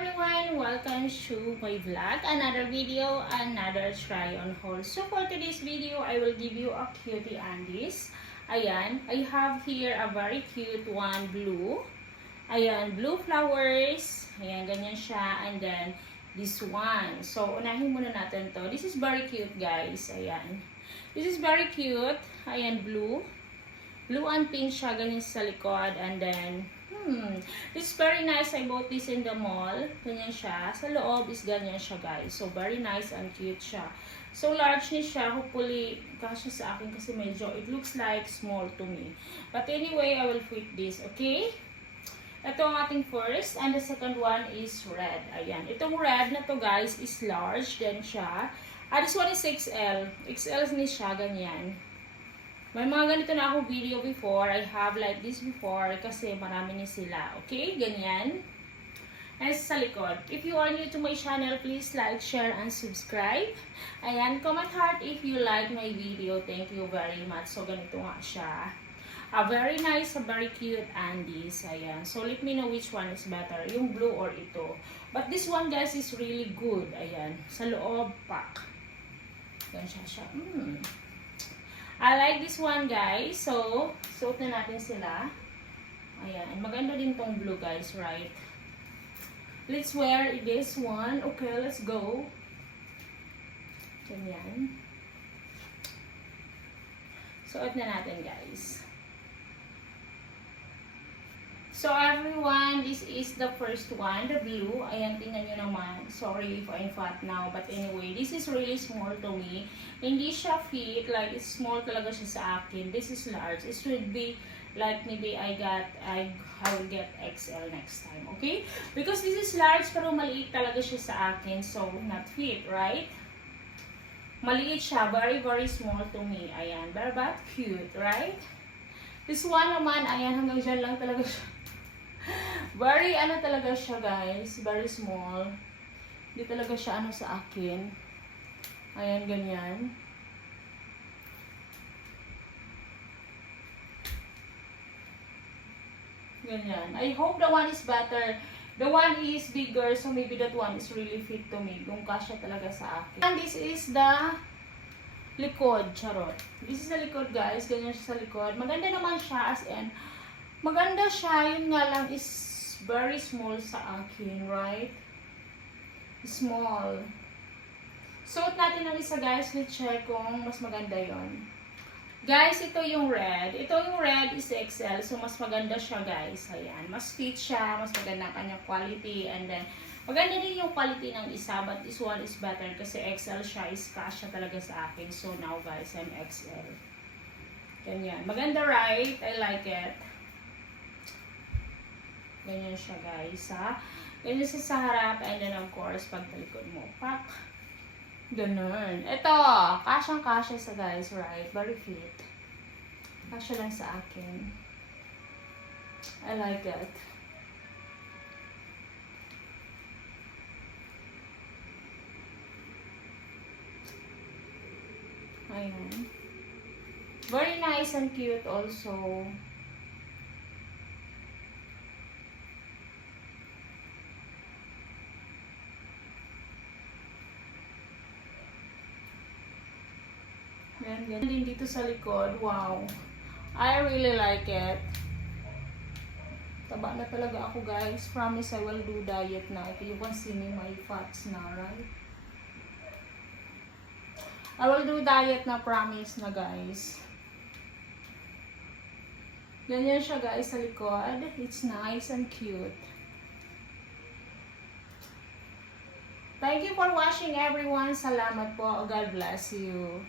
everyone! Welcome to my vlog. Another video, another try on haul. So for today's video, I will give you a cutie undies. Ayan, I have here a very cute one, blue. Ayan, blue flowers. Ayan, ganyan siya. And then, this one. So, unahin muna natin to. This is very cute, guys. Ayan. This is very cute. Ayan, blue. Blue and pink siya, ganyan sa likod. And then, this is very nice. I bought this in the mall. Ganyan siya. Sa loob is ganyan siya, guys. So, very nice and cute siya. So, large ni siya. Hopefully, kasya sa akin kasi medyo, it looks like small to me. But anyway, I will fit this, okay? Ito ang ating first. And the second one is red. Ayan. Itong red na to, guys, is large din siya. This one is XL. XL ni siya, ganyan. May mga ganito na akong video before. I have like this before kasi marami ni sila. Okay? Ganyan. And sa likod. If you are new to my channel, please like, share, and subscribe. Ayan. Comment heart if you like my video. Thank you very much. So, ganito nga siya. Very nice, very cute undies. Ayan. So, let me know which one is better. Yung blue or ito. But this one, guys, is really good. Ayan. Sa loob, pack. Ganyan siya. I like this one, guys. So, suot na natin sila. Ayan. Maganda din tong blue, guys, right? Let's wear this one. Okay, let's go. Ganyan. Suot na natin, guys. So, everyone, this is the first one, the blue. Ayan, tingnan nyo naman. Sorry if I'm fat now. But anyway, this is really small to me. Hindi siya fit. Like, it's small talaga siya sa akin. This is large. It should be like maybe I will get XL next time. Okay? Because this is large pero maliit talaga siya sa akin. So, not fit, right? Maliit siya. Very, very small to me. Ayan. But cute, right? This one naman, ayan, hanggang dyan lang talaga siya. Very, talaga siya, guys. Very small. Hindi talaga siya, sa akin. Ayan, ganyan. Ganyan. I hope the one is better. The one is bigger, so maybe that one is really fit to me. Kung kasya talaga sa akin. And this is the likod, charot. This is the likod, guys. Ganyan siya sa likod. Maganda naman siya, as in, maganda siya. Yun nga lang is very small sa akin, right? Small. Suot natin ang isa, guys. Let's check kung mas maganda yon. Guys, ito yung red. Ito yung red is XL. So, mas maganda siya, guys. Ayan. Mas fit siya. Mas maganda ang kanyang quality. And then, maganda din yung quality ng isa. But this one is better kasi XL siya. Is kasya talaga sa akin. So, now, guys, I'm XL. Ganyan. Maganda, right? I like it. Ganyan siya, guys, ha? Ganyan siya sa harap. And then, of course, pag talikod mo, pak. Ganun. Ito, kasyang-kasya sa, guys, right? Very fit. Kasya lang sa akin. I like it. Ayan. Very nice and cute also. Yan din dito sa likod. Wow. I really like it. Taba na talaga ako, guys. Promise I will do diet na. If you can see me, my fats na, right? I will do diet na, promise na, guys. Ganyan siya, guys, sa likod. It's nice and cute. Thank you for watching, everyone. Salamat po. God bless you.